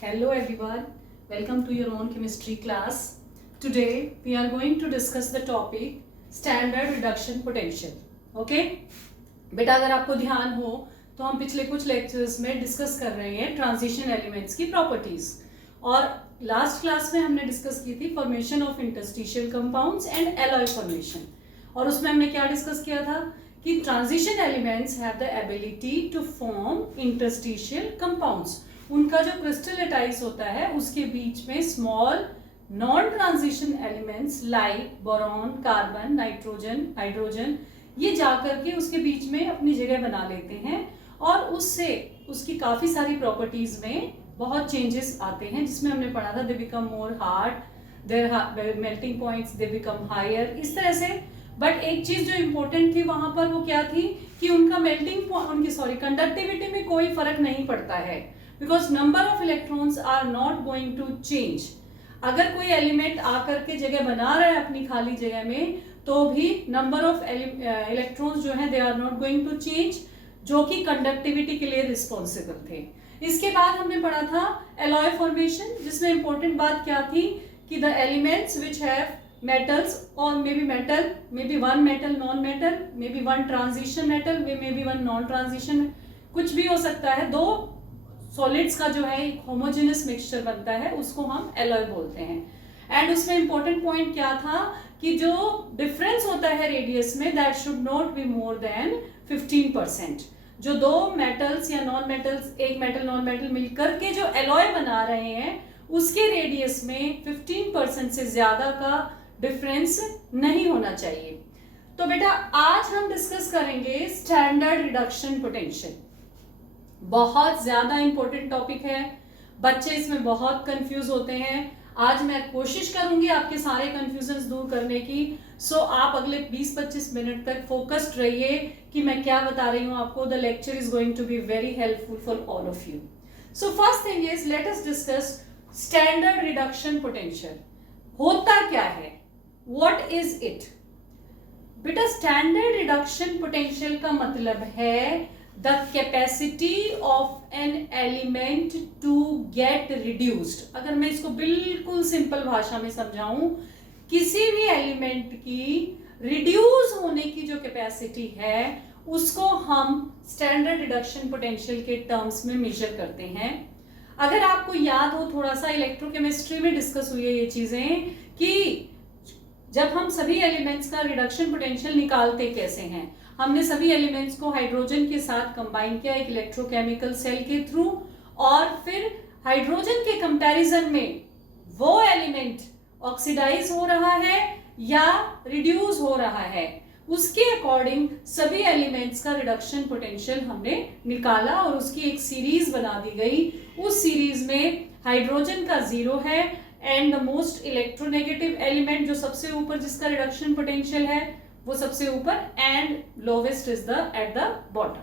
Hello everyone, welcome to your own chemistry class. Today we are going to discuss the topic standard reduction potential. Okay? बेटा अगर आपको ध्यान हो तो हम पिछले कुछ लेक्चर्स में डिस्कस कर रहे हैं ट्रांजिशन एलिमेंट्स की प्रॉपर्टीज और लास्ट क्लास में हमने डिस्कस की थी formation of interstitial compounds and alloy formation और उसमें हमने क्या डिस्कस किया था कि transition elements have the ability to form interstitial compounds. उनका जो क्रिस्टलेटाइज होता है उसके बीच में small non transition elements like boron, carbon, nitrogen, hydrogen ये जाकर के उसके बीच में अपनी जगह बना लेते हैं और उससे उसकी काफी सारी प्रॉपर्टीज में बहुत चेंजेस आते हैं जिसमें हमने पढ़ा था they become more hard, their melting points they become higher, इस तरह से. बट एक चीज जो इंपॉर्टेंट थी वहां पर वो क्या थी कि उनका कंडक्टिविटी में कोई फर्क नहीं पड़ता है because number of electrons are not going to change. अगर कोई एलिमेंट आकर के जगह बना रहा है अपनी खाली जगह में तो भी नंबर ऑफ इलेक्ट्रॉन्स जो है they are not going to change, जो कि कंडक्टिविटी के लिए रिस्पॉन्सिबल थे. इसके बाद हमने पढ़ा था एलॉय फॉर्मेशन जिसमें इंपॉर्टेंट बात क्या थी कि the elements which have metals or maybe one metal non-metal, maybe one transition metal, maybe one non-transition, कुछ भी हो सकता है. दो सॉलिड्स का जो है एक होमोजेनस मिक्सचर बनता है उसको हम एलॉय बोलते हैं. एंड उसमें इंपॉर्टेंट पॉइंट क्या था कि जो डिफरेंस होता है रेडियस में that should not be more than 15%. जो दो मेटल्स या नॉन मेटल्स, एक मेटल नॉन मेटल मिलकर के जो एलॉय बना रहे हैं उसके रेडियस में 15% से ज्यादा का डिफरेंस नहीं होना चाहिए. तो बेटा आज हम डिस्कस करेंगे स्टैंडर्ड रिडक्शन पोटेंशियल. बहुत ज्यादा इंपॉर्टेंट टॉपिक है, बच्चे इसमें बहुत कंफ्यूज होते हैं. आज मैं कोशिश करूंगी आपके सारे कंफ्यूजन्स दूर करने की. सो आप अगले 20-25 मिनट तक फोकस्ड रहिए कि मैं क्या बता रही हूं आपको. The lecture is going to be very helpful for all of you. So first thing is let us discuss standard reduction potential. होता क्या है, What is it? बेटा स्टैंडर्ड रिडक्शन पोटेंशियल का मतलब है the capacity of an element to get reduced. अगर मैं इसको बिल्कुल सिंपल भाषा में समझाऊं, किसी भी एलिमेंट की रिड्यूस होने की जो कैपेसिटी है उसको हम स्टैंडर्ड रिडक्शन पोटेंशियल के टर्म्स में मेजर करते हैं. अगर आपको याद हो, थोड़ा सा इलेक्ट्रोकेमिस्ट्री में डिस्कस हुई है ये चीजें कि जब हम सभी एलिमेंट्स का रिडक्शन पोटेंशियल निकालते कैसे हैं. हमने सभी एलिमेंट्स को हाइड्रोजन के साथ कंबाइन किया एक इलेक्ट्रोकेमिकल सेल के थ्रू और फिर हाइड्रोजन के कंपैरिजन में वो एलिमेंट ऑक्सीडाइज हो रहा है या रिड्यूस हो रहा है, उसके अकॉर्डिंग सभी एलिमेंट्स का रिडक्शन पोटेंशियल हमने निकाला और उसकी एक सीरीज बना दी गई. उस सीरीज में हाइड्रोजन का 0 है and the most electronegative element जो सबसे ऊपर जिसका रिडक्शन पोटेंशियल है वो सबसे ऊपर and lowest is the at the bottom.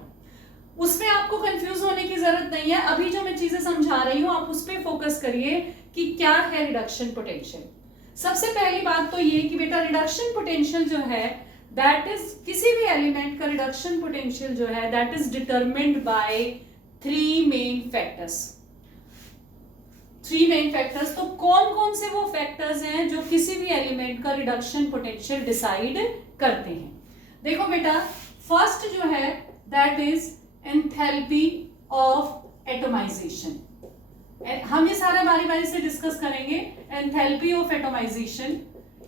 उसमें आपको कंफ्यूज होने की जरूरत नहीं है. अभी जो मैं चीजें समझा रही हूं आप उस पर फोकस करिए कि क्या है रिडक्शन पोटेंशियल. सबसे पहली बात तो ये कि बेटा रिडक्शन पोटेंशियल जो है दैट इज किसी भी एलिमेंट का रिडक्शन पोटेंशियल जो है that is determined bye 3 main factors. 3 main factors. तो कौन कौन से वो फैक्टर्स हैं जो किसी भी एलिमेंट का रिडक्शन पोटेंशियल डिसाइड करते हैं. देखो बेटा फर्स्ट जो है that is enthalpy of atomization. हम ये सारा बारी बारी से डिस्कस करेंगे. एंथैल्पी ऑफ एटोमाइजेशन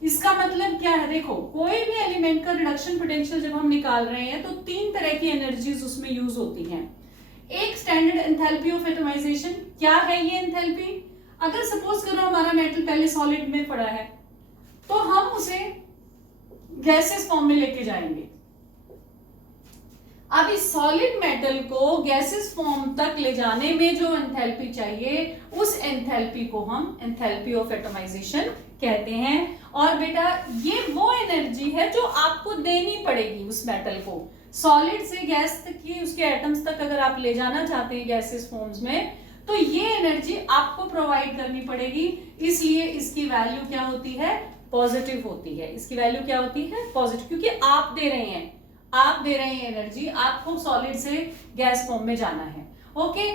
इसका मतलब क्या है. देखो कोई भी एलिमेंट का रिडक्शन पोटेंशियल जब हम निकाल रहे हैं तो 3 तरह की एनर्जीज उसमें यूज होती हैं. एक स्टैंडर्ड एंथैल्पी ऑफ एटोमाइजेशन. क्या है ये एंथैल्पी? अगर सपोज करो हमारा मेटल पहले सॉलिड में पड़ा है तो हम उसे गैसेस फॉर्म में लेके जाएंगे. अब इस सॉलिड मेटल को गैसेस फॉर्म तक ले जाने में जो एंथैल्पी चाहिए उस एंथैल्पी को हम एंथैल्पी ऑफ एटोमाइजेशन कहते हैं. और बेटा ये वो एनर्जी है जो आपको देनी पड़ेगी उस मेटल को. सॉलिड से गैस तक की उसके एटम्स तक अगर आप ले जाना चाहते हैं गैसेस फॉर्म्स में तो ये एनर्जी आपको प्रोवाइड करनी पड़ेगी. इसलिए इसकी वैल्यू क्या होती है? पॉजिटिव होती है. इसकी वैल्यू क्या होती है? पॉजिटिव, क्योंकि आप दे रहे हैं एनर्जी, आपको सॉलिड से गैस फॉर्म में जाना है. ओके,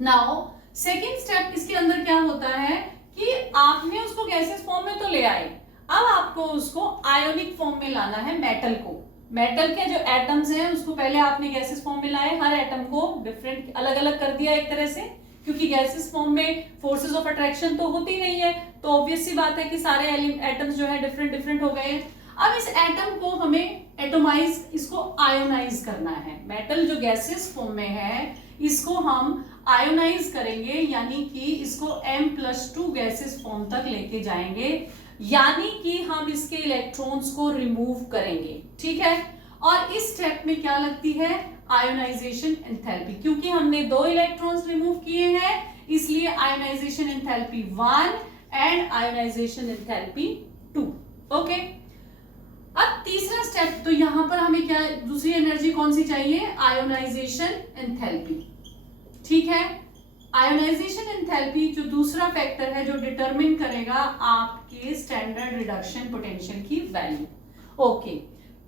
नाउ सेकेंड स्टेप इसके अंदर क्या होता है कि आपने उसको गैसेस फॉर्म में तो ले आए, अब आपको उसको आयोनिक फॉर्म में लाना है मेटल को। मेटल के जो एटम्स हैं उसको पहले आपने गैसेस फॉर्म में लाए, हर एटम को डिफरेंट अलग अलग कर दिया एक तरह से, क्योंकि गैसेस फॉर्म में फोर्सेस ऑफ अट्रैक्शन तो होती नहीं है, तो ऑब्वियस सी बात है कि सारे एटम्स जो है डिफरेंट डिफरेंट हो गए। अब इस एटम को हमें एटोमाइज, इसको आयोनाइज करना है। मेटल जो गैसेस फॉर्म में है इसको हम आयोनाइज करेंगे, यानी कि इसको M+2 गैसेस फॉर्म तक लेके जाएंगे, यानी कि हम इसके इलेक्ट्रॉन्स को रिमूव करेंगे, ठीक है। और इस स्टेप में क्या लगती है, आयोनाइजेशन एंथैल्पी, क्योंकि हमने 2 इलेक्ट्रॉन्स रिमूव किए हैं इसलिए ionisation enthalpy 1 and ionization enthalpy 2। Okay, अब तीसरा स्टेप, तो यहां पर हमें क्या दूसरी एनर्जी कौन सी चाहिए, आयोनाइजेशन एंथैल्पी, ठीक है। आयोनाइजेशन एंथैल्पी जो दूसरा फैक्टर है जो डिटरमिन करेगा आपके स्टैंडर्ड रिडक्शन पोटेंशियल की वैल्यू। ओके,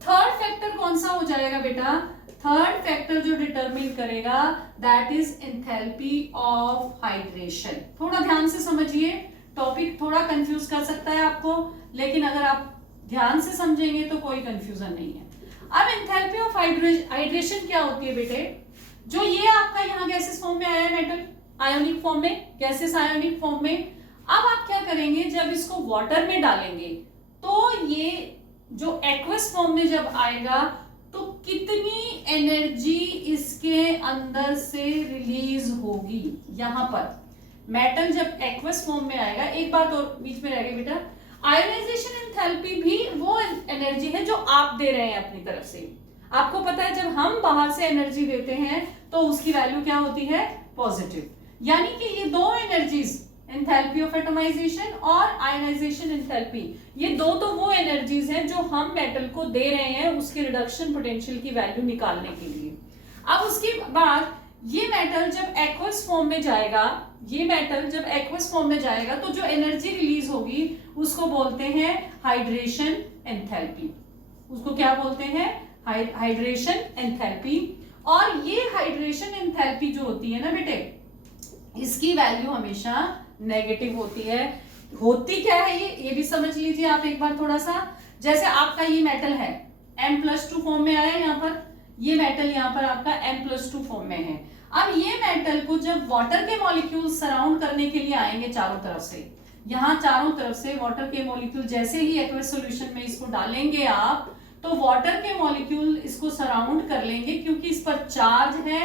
थर्ड फैक्टर कौन सा हो जाएगा बेटा, थर्ड फैक्टर जो डिटरमिन करेगा that is enthalpy of hydration. थोड़ा ध्यान से समझिए, टॉपिक थोड़ा कंफ्यूज कर सकता है आपको, लेकिन अगर आप ध्यान से समझेंगे तो कोई कंफ्यूजन नहीं है। अब एंथैल्पी ऑफ हाइड्रेशन क्या होती है बेटे, जो ये आपका यहाँ गैसेस फॉर्म में आया है मेटल आयोनिक फॉर्म में, गैसेस आयोनिक फॉर्म में, अब आप क्या करेंगे, जब इसको वाटर में डालेंगे तो ये जो एक्वस फॉर्म में जब आएगा तो कितनी एनर्जी इसके अंदर से रिलीज होगी। यहां पर मेटल जब एक्वस फॉर्म में आएगा, एक बात और बीच में रह गई बेटा, आयोनाइजेशन एंथैल्पी भी वो एनर्जी है जो आप दे रहे हैं अपनी तरफ से। आपको पता है जब हम बाहर से एनर्जी देते हैं तो उसकी वैल्यू क्या होती है, पॉजिटिव, यानी कि ये 2 एनर्जीज, एंथैल्पी ऑफ एटमाइजेशन और आयोनाइजेशन एंथैल्पी, ये 2 तो वो एनर्जीज हैं जो हम मेटल को दे रहे हैं उसके रिडक्शन पोटेंशियल की वैल्यू निकालने के लिए। अब उसके बाद ये मेटल जब एक्वस फॉर्म में जाएगा, ये मेटल जब एक्वस फॉर्म में जाएगा तो जो एनर्जी रिलीज होगी उसको बोलते हैं हाइड्रेशन एंथैल्पी। उसको क्या बोलते हैं, हाइड्रेशन एंथैल्पी। और ये हाइड्रेशन एंथैल्पी जो होती है ना बेटे, इसकी वैल्यू हमेशा नेगेटिव होती है। होती क्या है ये भी समझ लीजिए आप एक बार थोड़ा सा। जैसे आपका ये मेटल है M+2 फॉर्म में आया है, यहाँ पर ये मेटल यहाँ पर आपका M+2 फॉर्म में है। अब ये मेटल को जब वाटर के मॉलिक्यूल सराउंड करने के लिए आएंगे चारों तरफ से, यहाँ चारों तरफ से वाटर के मॉलिक्यूल जैसे ही एक्वस सॉल्यूशन में इसको डालेंगे आप, तो वाटर के मॉलिक्यूल इसको सराउंड कर लेंगे क्योंकि इस पर चार्ज है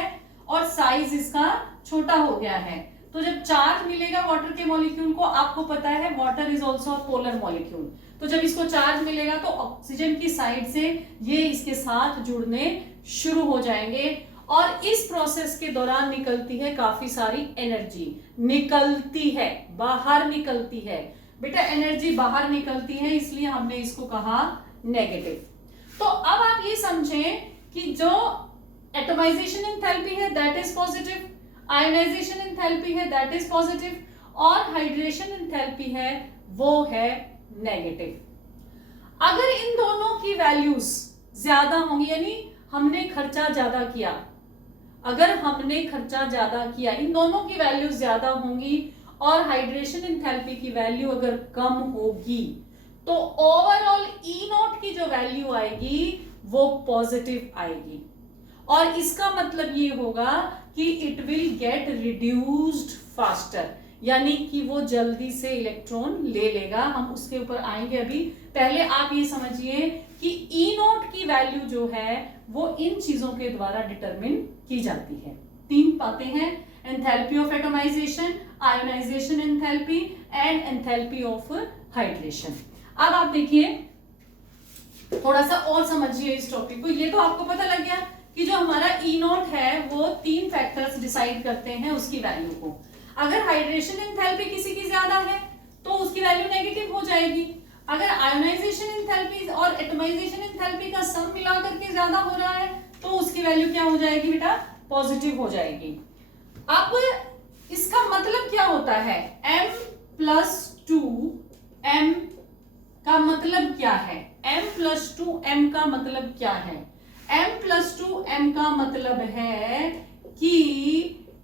और साइज इसका छोटा हो गया है। तो जब चार्ज मिलेगा वाटर के मॉलिक्यूल को, आपको पता है water is also a polar molecule, तो जब इसको चार्ज मिलेगा तो ऑक्सीजन की साइड से ये इसके साथ जुड़ने शुरू हो जाएंगे और इस प्रोसेस के दौरान निकलती है काफी सारी एनर्जी, निकलती है बाहर, निकलती है बेटा, एनर्जी बाहर निकलती है, इसलिए हमने इसको कहा नेगेटिव। तो अब आप ये समझें कि जो एटमाइजेशन एंथैल्पी है that is positive, ionisation enthalpy है दैट इज पॉजिटिव, और हाइड्रेशन एंथैल्पी है वो है नेगेटिव। अगर इन दोनों की वैल्यूज ज्यादा होंगी, यानी हमने खर्चा ज्यादा किया, अगर हमने खर्चा ज्यादा किया, इन दोनों की वैल्यूज ज्यादा होंगी और हाइड्रेशन एंथैल्पी की वैल्यू अगर कम होगी, तो ओवरऑल E0 की जो वैल्यू आएगी वो पॉजिटिव आएगी। और इसका मतलब ये होगा कि it will get reduced faster, यानी कि वो जल्दी से इलेक्ट्रॉन ले लेगा। हम उसके ऊपर आएंगे अभी, पहले आप ये समझिए कि E0 की वैल्यू जो है वो इन चीजों के द्वारा डिटरमिन की जाती है। 3 बातें हैं, enthalpy of atomization, ionization enthalpy and enthalpy of hydration. अब आप देखिए थोड़ा सा और समझिए इस टॉपिक को। ये तो आपको पता लग गया कि जो हमारा E0 है वो 3 फैक्टर्स डिसाइड करते हैं उसकी वैल्यू को। अगर हाइड्रेशन एंथैल्पी किसी की ज्यादा है तो उसकी वैल्यू नेगेटिव हो जाएगी। अगर आयोनाइजेशन एंथैल्पी और एटमाइजेशन एंथैल्पी का सम मिला करके ज्यादा हो रहा है तो उसकी वैल्यू क्या हो जाएगी बेटा, पॉजिटिव हो जाएगी। अब इसका मतलब क्या होता है, M+2 M का मतलब क्या है, M+2 M का मतलब क्या है, M+2 M का मतलब है कि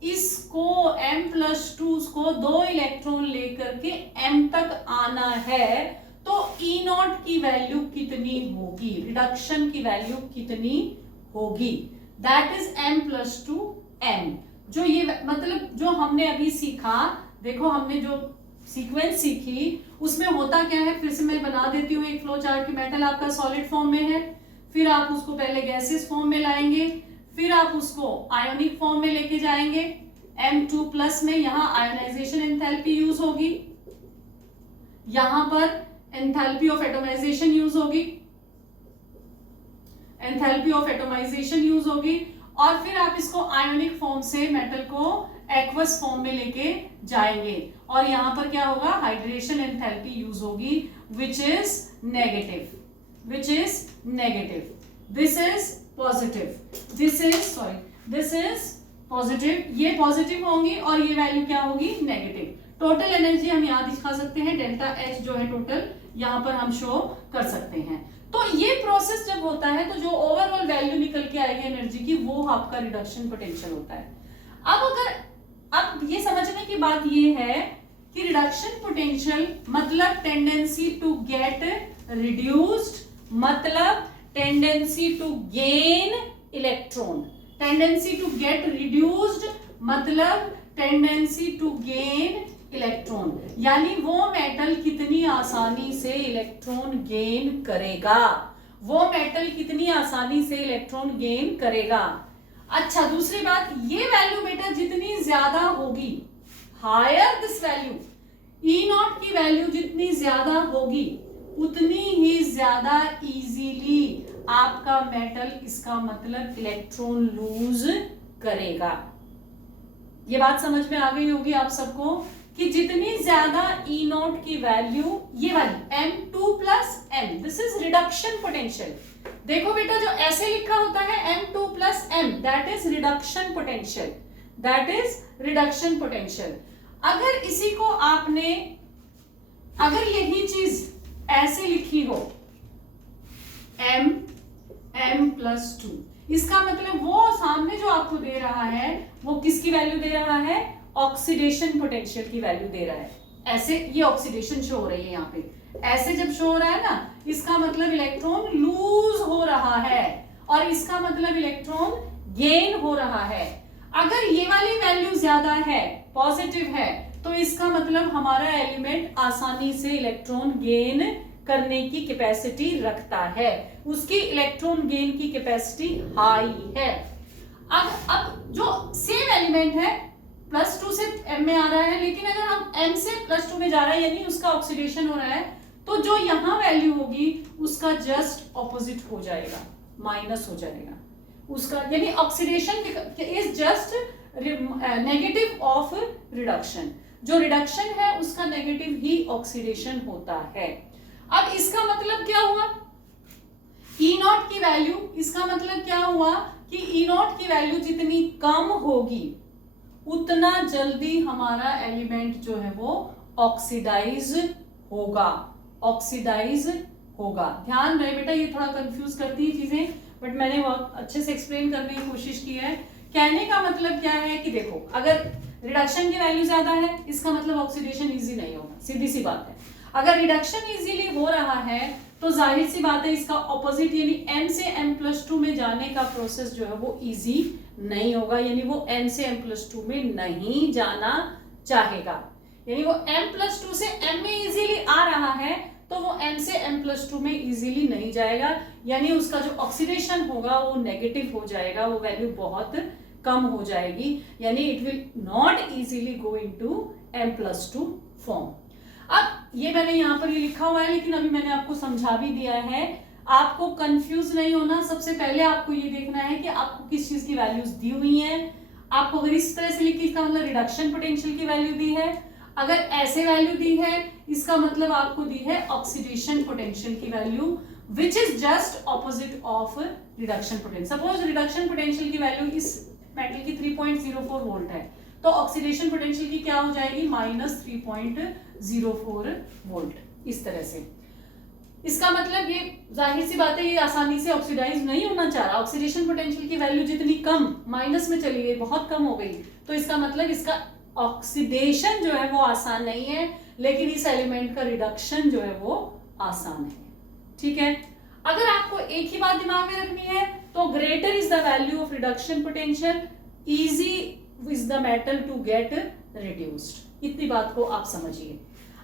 इसको M+2 को 2 इलेक्ट्रॉन लेकर के M तक आना है, तो E0 की वैल्यू कितनी होगी, रिडक्शन की वैल्यू कितनी होगी, दैट इज M+2M। जो ये मतलब जो हमने अभी सीखा, देखो हमने जो सीक्वेंस सीखी उसमें होता क्या है, फिर से मैं बना देती हूँ एक फ्लो चार्ट की। मेटल आपका सॉलिड फॉर्म में है, फिर आप उसको पहले गैसेस फॉर्म में लाएंगे, फिर आप उसको आयोनिक फॉर्म में लेके जाएंगे M2+ में। यहाँ आयोनाइजेशन एंथैल्पी यूज होगी, यहां पर एंथैल्पी ऑफ एटोमाइजेशन यूज होगी, एंथैल्पी ऑफ एटोमाइजेशन यूज होगी, और फिर आप इसको आयोनिक फॉर्म से मेटल को एक्वस फॉर्म में लेके जाएंगे, और यहां पर क्या होगा, हाइड्रेशन एंथैल्पी यूज होगी, which is negative, which is negative, this is positive, this is positive, ये पॉजिटिव होंगी और ये वैल्यू क्या होगी, नेगेटिव। टोटल एनर्जी हम यहाँ दिखा सकते हैं, डेल्टा H जो है टोटल यहाँ पर हम शो कर सकते हैं। तो ये प्रोसेस जब होता है तो जो ओवरऑल वैल्यू निकल के आएगी एनर्जी की, वो आपका रिडक्शन पोटेंशियल होता है। अब ये समझने की बात ये है कि रिडक्शन पोटेंशियल मतलब टेंडेंसी टू गेट रिड्यूस्ड, मतलब tendency to gain electron, tendency to get reduced मतलब टेंडेंसी टू गेन इलेक्ट्रॉन, यानी वो मेटल कितनी आसानी से इलेक्ट्रॉन गेन करेगा, वो मेटल कितनी आसानी से इलेक्ट्रॉन गेन करेगा। अच्छा, दूसरी बात, ये वैल्यू बेटा जितनी ज्यादा होगी, हायर दिस वैल्यू, E0 की वैल्यू जितनी ज्यादा होगी उतनी ही ज्यादा इजीली आपका मेटल, इसका मतलब इलेक्ट्रॉन लूज करेगा। ये बात समझ में आ गई होगी आप सबको कि जितनी ज्यादा E0 की वैल्यू, ये वाली M2+M, this is reduction potential. देखो बेटा, जो ऐसे लिखा होता है M2+M, that is reduction potential, that is reduction potential. अगर इसी को आपने, अगर यही चीज ऐसे लिखी हो M+2, इसका मतलब वो सामने जो आपको दे रहा है वो किसकी वैल्यू दे रहा है, ऑक्सीडेशन पोटेंशियल की वैल्यू दे रहा है। ऐसे ये ऑक्सीडेशन शो हो रही है यहाँ पे, ऐसे जब शो हो रहा है ना, इसका मतलब इलेक्ट्रॉन लूज हो रहा है और इसका मतलब इलेक्ट्रॉन गेन हो रहा है। अगर ये वाली वैल्यू ज्यादा है, पॉजिटिव है, तो इसका मतलब हमारा एलिमेंट आसानी से इलेक्ट्रॉन गेन करने की कैपेसिटी रखता है, उसकी इलेक्ट्रॉन गेन की कैपेसिटी हाई है। अब जो सेम एलिमेंट है +2 से M में आ रहा है, लेकिन अगर हम M से +2 में जा रहा है, यानी उसका ऑक्सीडेशन हो रहा है, तो जो यहाँ वैल्यू होगी उसका जस्ट ऑपोजिट हो जाएगा, माइनस हो जाएगा उसका, यानी oxidation is just negative of reduction. जो रिडक्शन है उसका नेगेटिव ही ऑक्सीडेशन होता है। अब इसका मतलब क्या हुआ, E0 की वैल्यू, इसका मतलब क्या हुआ कि E0 की वैल्यू जितनी कम होगी उतना जल्दी हमारा एलिमेंट जो है वो ऑक्सीडाइज होगा, ऑक्सीडाइज होगा। ध्यान रहे बेटा, ये थोड़ा कंफ्यूज करती है चीजें, बट मैंने वो अच्छे से एक्सप्लेन करने की कोशिश की है। कहने का मतलब क्या है कि देखो, अगर रिडक्शन की वैल्यू ज्यादा है, इसका मतलब ऑक्सीडेशन इजी नहीं होगा, सीधी सी बात है। अगर रिडक्शन इजीली हो रहा है तो जाहिर सी बात है इसका ऑपोजिट, यानी M से M+2 में जाने का प्रोसेस जो है वो इजी नहीं होगा, यानी वो M से M+2 में नहीं जाना चाहेगा। यानी वो M+2 से M में इजीली आ रहा है तो वो M से M+2 में इजीली नहीं जाएगा, यानी उसका जो ऑक्सीडेशन होगा वो नेगेटिव हो जाएगा, वो वैल्यू बहुत कम हो जाएगी, यानी it will not easily go into M+2 form. अब ये मैंने यहाँ पर ये लिखा हुआ है, लेकिन अभी मैंने आपको समझा भी दिया है, आपको कंफ्यूज नहीं होना। सबसे पहले आपको ये देखना है कि आपको किस चीज की वैल्यूज दी हुई हैं। आपको अगर इस तरह से लिखी, इसका मतलब रिडक्शन पोटेंशियल की वैल्यू दी है, अगर ऐसे वैल्यू दी है इसका मतलब आपको दी है ऑक्सीडेशन पोटेंशियल की value, which is just opposite of reduction potential. Suppose reduction potential की वैल्यू इस मेटल की 3.04 वोल्ट है, तो ऑक्सीडेशन पोटेंशियल की क्या हो जाएगी, -3.04 वोल्ट, इस तरह से। इसका मतलब ये जाहिर सी बात है ये आसानी से ऑक्सीडाइज नहीं होना चाह रहा। ऑक्सीडेशन पोटेंशियल की वैल्यू जितनी कम, माइनस में चली गई, बहुत कम हो गई, तो इसका मतलब इसका ऑक्सीडेशन जो है वो आसान नहीं है, लेकिन इस एलिमेंट का रिडक्शन जो है वो आसान है। ठीक है, अगर आपको एक ही बात दिमाग में रखनी है तो greater is the value of reduction potential, easy is the metal to get reduced. इतनी बात को आप समझिए।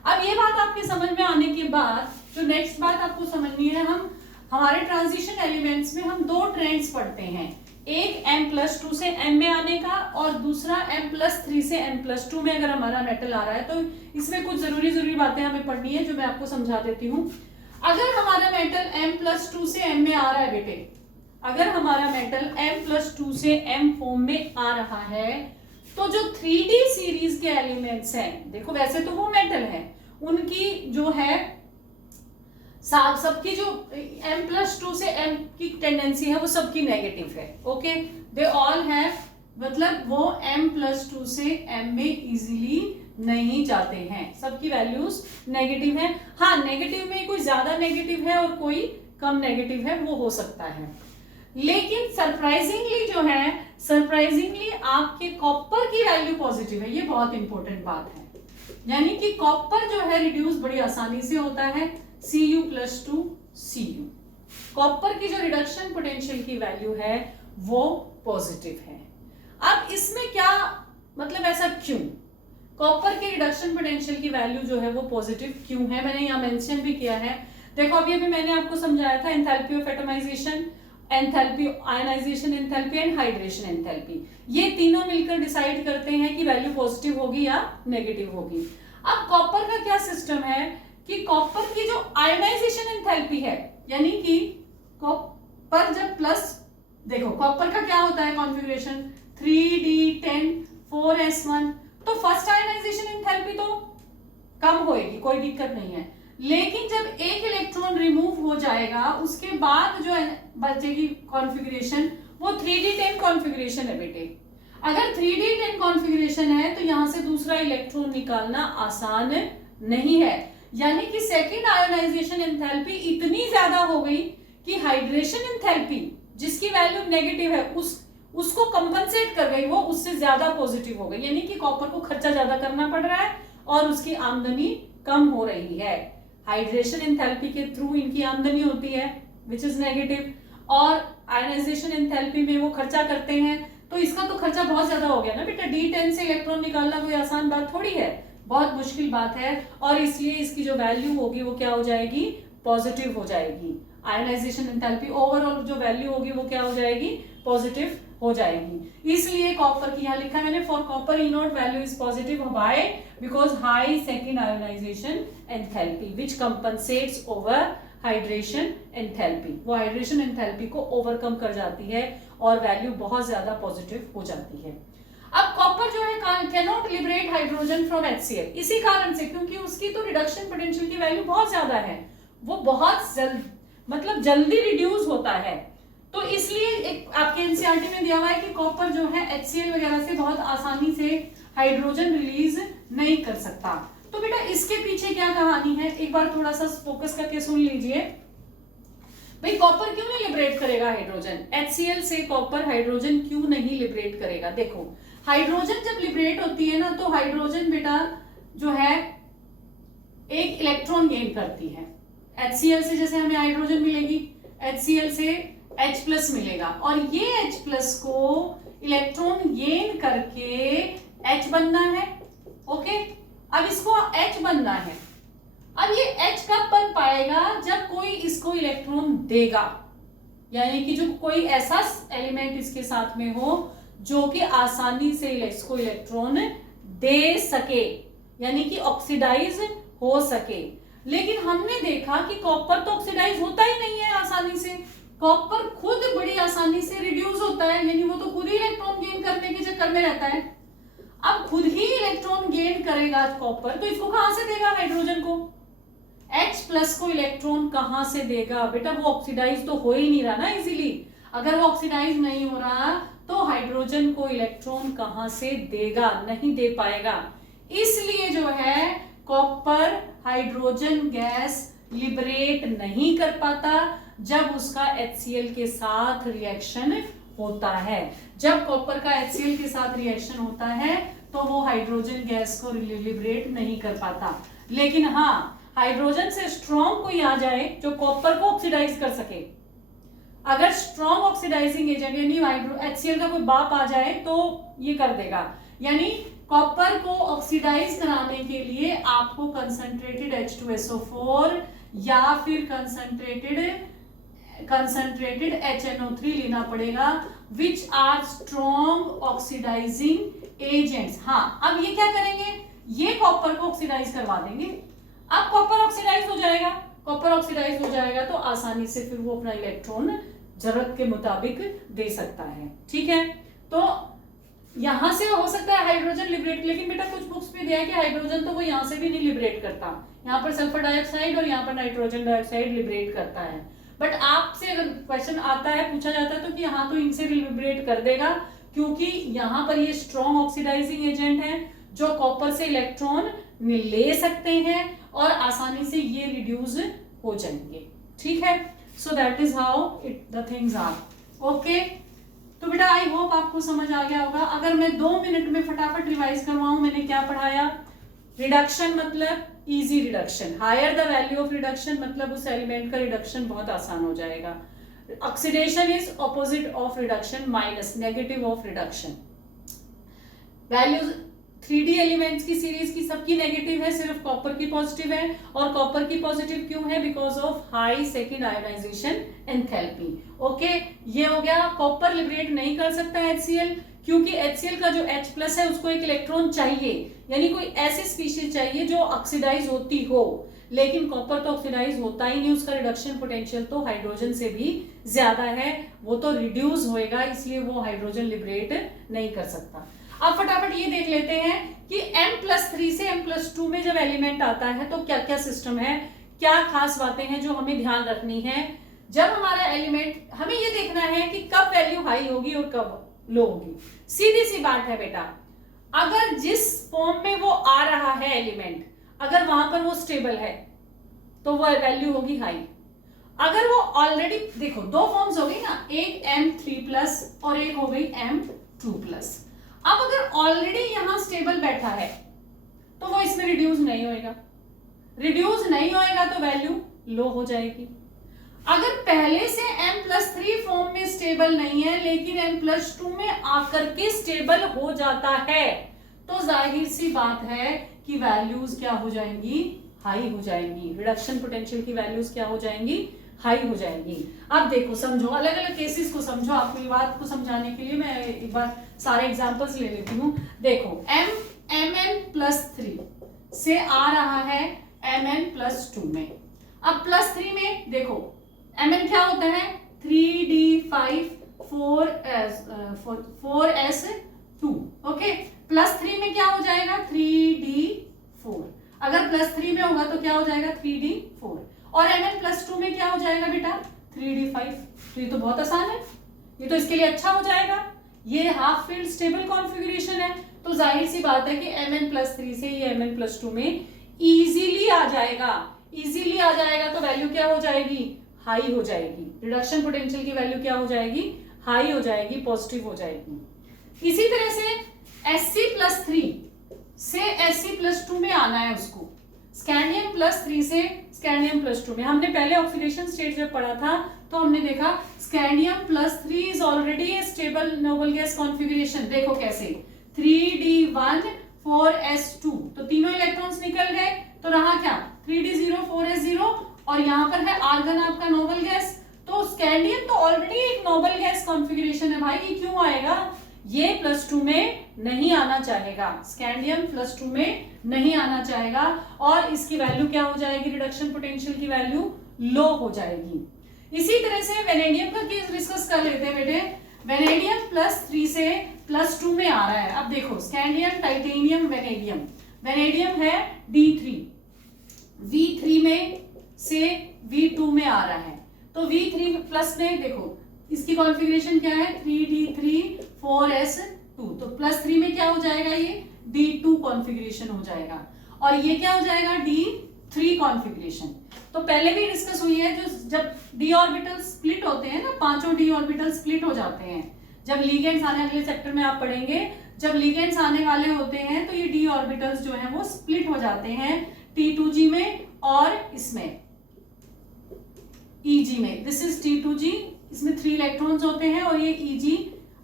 अब ये बात आपके समझ में आने के बाद जो नेक्स्ट बात आपको समझनी है, हम हमारे ट्रांजिशन एलिमेंट्स में हम दो ट्रेंड्स पढ़ते हैं, एक M+2 से M में आने का और दूसरा M+3 से M+2 में अगर हमारा मेटल आ रहा है। तो इसमें कुछ जरूरी बातें हमें पढ़नी है जो मैं आपको समझा देती हूँ। अगर हमारा मेटल M+2 से M में आ रहा है बेटे, अगर हमारा मेटल M+2 से M फॉर्म में आ रहा है, तो जो 3D सीरीज के एलिमेंट्स हैं, देखो वैसे तो वो मेटल है, उनकी जो है सबकी जो M+2 से M की टेंडेंसी है वो सबकी नेगेटिव है। ओके, दे ऑल हैव, मतलब वो M+2 से M में इजीली नहीं जाते हैं, सबकी वैल्यूज नेगेटिव है। हाँ, नेगेटिव में कोई ज्यादा नेगेटिव है और कोई कम नेगेटिव है, वो हो सकता है। लेकिन सरप्राइजिंगली जो है, सरप्राइजिंगली आपके कॉपर की वैल्यू पॉजिटिव है। ये बहुत इंपॉर्टेंट बात है, यानी कि कॉपर जो है रिड्यूस बड़ी आसानी से होता है, Cu+2 Cu। कॉपर की जो रिडक्शन पोटेंशियल की वैल्यू है वो पॉजिटिव है। अब इसमें क्या मतलब, ऐसा क्यों? कॉपर के रिडक्शन पोटेंशियल की वैल्यू जो है वो पॉजिटिव क्यों है, मैंने यहाँ मेंशन भी किया है। देखो अभी मैंने आपको समझाया था enthalpy of atomization, enthalpy ionization enthalpy and hydration enthalpy, ये तीनों मिलकर डिसाइड करते हैं कि वैल्यू पॉजिटिव होगी या नेगेटिव होगी। अब कॉपर का क्या सिस्टम है कि कॉपर की जो आयनाइजेशन एंथैल्पी है, यानी कि कॉपर जब प्लस, देखो कॉपर का क्या होता है कॉन्फ़िगरेशन 3d10 4s1, तो फर्स्ट आयनाइजेशन एंथैल्पी तो कम होएगी, कोई दिक्कत नहीं है। लेकिन जब एक इलेक्ट्रॉन रिमूव हो जाएगा उसके बाद जो बचेगी कॉन्फ़िगरेशन वो 3d10 कॉन्फ़िगरेशन है बेटे। अगर 3d10 कॉन्फ़िगरेशन है तो यहां से दूसरा इलेक्ट्रॉन निकालना आसान नहीं है, यानी कि सेकेंड आयोनाइजेशन एंथैल्पी इतनी ज्यादा हो गई कि हाइड्रेशन एंथैल्पी जिसकी वैल्यू नेगेटिव है उसको कंपनसेट कर गई, वो उससे ज्यादा पॉजिटिव हो गई, यानी कि कॉपर को खर्चा ज्यादा करना पड़ रहा है और उसकी आमदनी कम हो रही है। हाइड्रेशन एंथैल्पी के थ्रू इनकी आमदनी होती है विच इज नेगेटिव, और आयनाइजेशन एंथैल्पी में वो खर्चा करते हैं, तो इसका तो खर्चा बहुत ज्यादा हो गया ना बेटा। D10 से इलेक्ट्रॉन निकालना कोई आसान बात थोड़ी है, बहुत मुश्किल बात है, और इसलिए इसकी जो वैल्यू होगी वो क्या हो जाएगी, पॉजिटिव हो जाएगी। आयनाइजेशन एंथैल्पी ओवरऑल जो वैल्यू होगी वो क्या हो जाएगी, पॉजिटिव हो जाएगी। इसलिए कॉपर की यहाँ लिखा मैंने, for copper E nought value is positive by because high second ionisation enthalpy which compensates over hydration enthalpy, वो हाइड्रेशन एंथैल्पी को ओवरकम कर जाती है और वैल्यू बहुत ज्यादा पॉजिटिव हो जाती है। अब कॉपर जो है can not liberate hydrogen from HCl, इसी कारण से, क्योंकि उसकी तो रिडक्शन पोटेंशियल की वैल्यू बहुत ज्यादा है, वो बहुत जल्दी रिड्यूस होता है, तो इसलिए एक आपके एनसीईआरटी में दिया हुआ है कि कॉपर जो है HCl वगैरह से बहुत आसानी से हाइड्रोजन रिलीज नहीं कर सकता। तो बेटा इसके पीछे क्या कहानी है, एक बार थोड़ा सा फोकस करके सुन लीजिए। भाई कॉपर क्यों नहीं लिबरेट करेगा हाइड्रोजन, HCl से कॉपर हाइड्रोजन क्यों नहीं लिबरेट करेगा? देखो हाइड्रोजन जब लिबरेट होती है ना, तो हाइड्रोजन बेटा जो है एक इलेक्ट्रॉन गेन करती है। HCl से जैसे हमें हाइड्रोजन मिलेगी, HCl से H+ मिलेगा, और ये H+ को इलेक्ट्रॉन गेन करके H बनना है। ओके, अब इसको H बनना है। अब ये H कब बन पाएगा, जब कोई इसको इलेक्ट्रॉन देगा, यानी कि जो कोई ऐसा एलिमेंट इसके साथ में हो जो कि आसानी से इसको इलेक्ट्रॉन दे सके, यानी कि ऑक्सीडाइज हो सके। लेकिन हमने देखा कि कॉपर तो ऑक्सीडाइज होता ही नहीं है आसानी से, कॉपर खुद बड़ी आसानी से रिड्यूस होता है, यानी वो तो खुद ही इलेक्ट्रॉन गेन करने के चक्कर में रहता है। अब खुद ही इलेक्ट्रॉन गेन करेगा कॉपर, तो इसको कहां से देगा, हाइड्रोजन को। H+ को इलेक्ट्रॉन कहां से देगा बेटा, वो ऑक्सीडाइज तो हो ही नहीं रहा ना इजीली। अगर वो ऑक्सीडाइज नहीं हो रहा तो हाइड्रोजन को इलेक्ट्रॉन कहां से देगा, नहीं दे पाएगा। इसलिए जो है कॉपर हाइड्रोजन गैस लिबरेट नहीं कर पाता जब उसका HCl के साथ रिएक्शन होता है। जब कॉपर का HCl के साथ रिएक्शन होता है तो वो हाइड्रोजन गैस को लिबरेट नहीं कर पाता। लेकिन हाँ, हाइड्रोजन से स्ट्रॉन्ग कोई आ जाए जो कॉपर को ऑक्सीडाइज कर सके, अगर स्ट्रॉन्ग ऑक्सीडाइजिंग एजेंट यानी HCl का कोई बाप आ जाए तो ये कर देगा। यानी कॉपर को ऑक्सीडाइज कराने के लिए आपको कंसंट्रेटेड H2SO4 या फिर कंसंट्रेटेड HNO3 लेना पड़ेगा, which are strong oxidizing agents. हाँ, अब ये क्या करेंगे, ये कॉपर को ऑक्सीडाइज करवा देंगे। अब कॉपर ऑक्सीडाइज हो जाएगा, कॉपर ऑक्सीडाइज हो जाएगा तो आसानी से फिर वो अपना इलेक्ट्रॉन जरूरत के मुताबिक दे सकता है। ठीक है, तो यहां से हो सकता है हाइड्रोजन लिबरेट, लेकिन बेटा कुछ बुक्स में दिया है कि हाइड्रोजन तो वो यहां से भी नहीं लिबरेट करता, यहाँ पर सल्फर डाइऑक्साइड और यहाँ पर नाइट्रोजन डाइऑक्साइड लिबरेट करता है। बट आपसे अगर क्वेश्चन आता है, पूछा जाता है तो कि यहाँ तो इनसे लिबरेट कर देगा, क्योंकि यहाँ पर ये स्ट्रॉन्ग ऑक्सीडाइजिंग एजेंट है जो कॉपर से इलेक्ट्रॉन ले सकते हैं और आसानी से ये रिड्यूस हो जाएंगे। ठीक है, so that is how the things are. Okay, तो बेटा आई होप आपको समझ आ गया होगा। अगर मैं 2 मिनट में फटाफट रिवाइज करवाऊं, मैंने क्या पढ़ाया। रिडक्शन मतलब easy reduction, higher the value of reduction मतलब उस एलिमेंट का रिडक्शन बहुत आसान हो जाएगा। Oxidation is opposite of reduction, minus negative of reduction. Values 3D elements की सीरीज की सबकी नेगेटिव है, सिर्फ कॉपर की पॉजिटिव है। और कॉपर की पॉजिटिव क्यों है, because of high second ionisation enthalpy. Okay, ये हो गया। कॉपर लिबरेट नहीं कर सकता HCl, क्योंकि HCl का जो H+ है उसको एक इलेक्ट्रॉन चाहिए, यानी कोई ऐसी स्पीशीज चाहिए जो ऑक्सीडाइज होती हो, लेकिन कॉपर तो ऑक्सीडाइज होता ही नहीं, उसका रिडक्शन पोटेंशियल तो हाइड्रोजन से भी ज्यादा है, वो तो रिड्यूस होएगा, इसलिए वो हाइड्रोजन लिबरेट नहीं कर सकता। अब फटाफट ये देख लेते हैं कि M+3 से M+2 में जब एलिमेंट आता है तो क्या क्या सिस्टम है, क्या खास बातें हैं जो हमें ध्यान रखनी है। जब हमारा एलिमेंट, हमें ये देखना है कि कब वैल्यू हाई होगी और कब लो होगी। सीधी सी बात है बेटा, अगर जिस फॉर्म में वो आ रहा है एलिमेंट, अगर वहां पर वो स्टेबल है तो वो वैल्यू होगी हाई। अगर वो ऑलरेडी, देखो 2 फॉर्म्स हो गई ना, एक M3+ और एक हो गई M2+। अब अगर ऑलरेडी यहां स्टेबल बैठा है तो वो इसमें रिड्यूस नहीं होएगा, रिड्यूस नहीं होएगा तो वैल्यू लो हो जाएगी। अगर पहले से M+3 फॉर्म में स्टेबल नहीं है लेकिन M+2 में आकर के स्टेबल हो जाता है तो जाहिर सी बात है कि वैल्यूज क्या हो जाएंगी, हाई हो जाएंगी। रिडक्शन पोटेंशियल की वैल्यूज क्या हो जाएंगी, हाई हो जाएंगी। अब देखो, समझो, अलग अलग केसेस को समझो। आपको ये बात को समझाने के लिए मैं एक बार सारे एग्जांपल्स ले लेती हूँ। देखो, Mn+3 से आ रहा है Mn+2 में। अब +3 में देखो, Mn क्या होता है, 3d5 4s2। ओके, +3 में क्या हो जाएगा, 3d4। अगर +3 में होगा तो क्या हो जाएगा, 3d4। और Mn+2 में क्या हो जाएगा बेटा, 3d5। तो ये तो बहुत आसान है, ये तो इसके लिए अच्छा हो जाएगा। ये हाफ फील्ड स्टेबल कॉन्फ़िगरेशन है, तो जाहिर सी बात है कि Mn+3 से ये Mn+2 में इजीली आ जाएगा। इजीली आ जाएगा तो वैल्यू क्या हो जाएगी, हाई हो जाएगी। रिडक्शन पोटेंशियल की वैल्यू क्या हो जाएगी, हाई हो जाएगी, पॉजिटिव हो जाएगी। इसी तरह से Sc+3 से Sc+2 में आना है उसको, स्कैंडियम+3 से स्कैंडियम+2 में। हमने पहले ऑक्सीडेशन स्टेट जब पढ़ा था तो हमने देखा स्कैंडियम+3 is already a stable noble gas configuration. देखो कैसे, 3d1 4s2, तो तीनों इलेक्ट्रॉन्स निकल गए, तो रहा क्या, 3d0 4s0, और यहाँ पर है आर्गन आपका नोबल गैस। तो स्कैंडियम तो ऑलरेडी एक नोबल गैस कॉन्फ़िगरेशन है भाई, ये क्यों आएगा, ये +2 में नहीं आना चाहेगा, स्कैंडियम +2 में नहीं आना चाहेगा, और इसकी वैल्यू क्या हो जाएगी, रिडक्शन पोटेंशियल की वैल्यू लो हो जाएगी। इसी तरह से वेनेडियम का केस डिस्कस कर लेते हैं बेटे। वेनेडियम +3 से +2 में आ रहा है। अब देखो, स्कैंडियम, टाइटेनियम, वेनेडियम। वेनेडियम है D3, V3 में से V2 में आ रहा है, तो V3+ में देखो इसकी कॉन्फ़िगरेशन क्या है, 3d3 4s2, तो +3 में क्या हो जाएगा, ये D2 कॉन्फ़िगरेशन हो जाएगा, और ये क्या हो जाएगा, 3 कॉन्फ़िगरेशन। तो पहले भी डिस्कस हुई है, जो जब डी ऑर्बिटल स्प्लिट होते हैं ना, पांचों डी ऑर्बिटल स्प्लिट हो जाते हैं, जब लिगेंड्स आने, अगले चैप्टर में आप पढ़ेंगे, जब लिगेंड्स आने वाले होते हैं तो ये डी ऑर्बिटल्स जो हैं वो स्प्लिट हो जाते हैं T2G में और इसमें EG में। दिस इज T2G, इसमें 3 इलेक्ट्रॉन्स होते हैं और ये EG।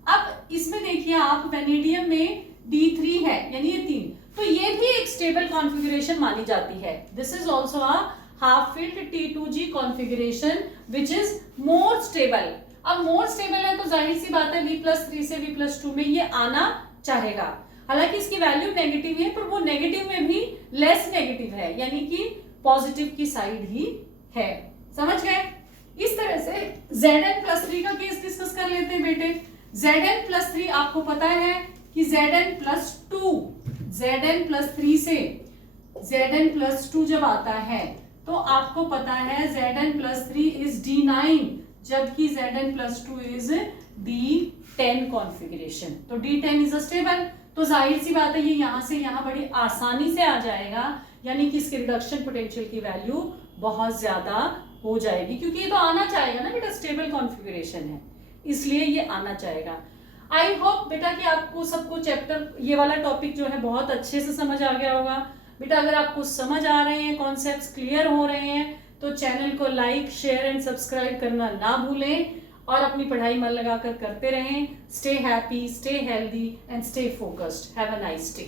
अब इसमें देखिए आप वेनेडियम में D3 है, यानी ये 3, तो ये भी एक स्टेबल कॉन्फ़िगरेशन मानी जाती है। This is also a half filled T2G configuration which is more stable. अब मोर स्टेबल है तो जाहिर सी बात है V+3 से V+2 में ये आना चाहेगा। हालांकि इसकी वैल्यू नेगेटिव है, पर वो नेगेटिव में भी लेस नेगेटिव है, यानी कि पॉजिटिव की साइड ही है। समझ गए? इस तरह से Zn+3 का केस डिस्कस कर लेते हैं बेटे। Zn+3 आपको पता है कि Zn+2, Zn+3 से Zn+2 जब आता है तो आपको पता है Zn+3 इज D9, जबकि Zn+2 इज D10 कॉन्फ़िगरेशन। तो D10 इज अ स्टेबल, तो जाहिर सी बात है ये यहां से यहां बड़ी आसानी से आ जाएगा, यानी कि इसके रिडक्शन पोटेंशियल की वैल्यू बहुत ज्यादा हो जाएगी, क्योंकि ये तो आना चाहेगा ना बेटा, स्टेबल कॉन्फ़िगरेशन है, इसलिए ये आना चाहेगा। आई होप बेटा कि आपको सबको चैप्टर, ये वाला टॉपिक जो है बहुत अच्छे से समझ आ गया होगा। बेटा अगर आपको समझ आ रहे हैं, कॉन्सेप्ट्स क्लियर हो रहे हैं, तो चैनल को लाइक, शेयर एंड सब्सक्राइब करना ना भूलें और अपनी पढ़ाई मन लगाकर करते रहें। Stay happy, stay healthy and stay focused. Have a nice day.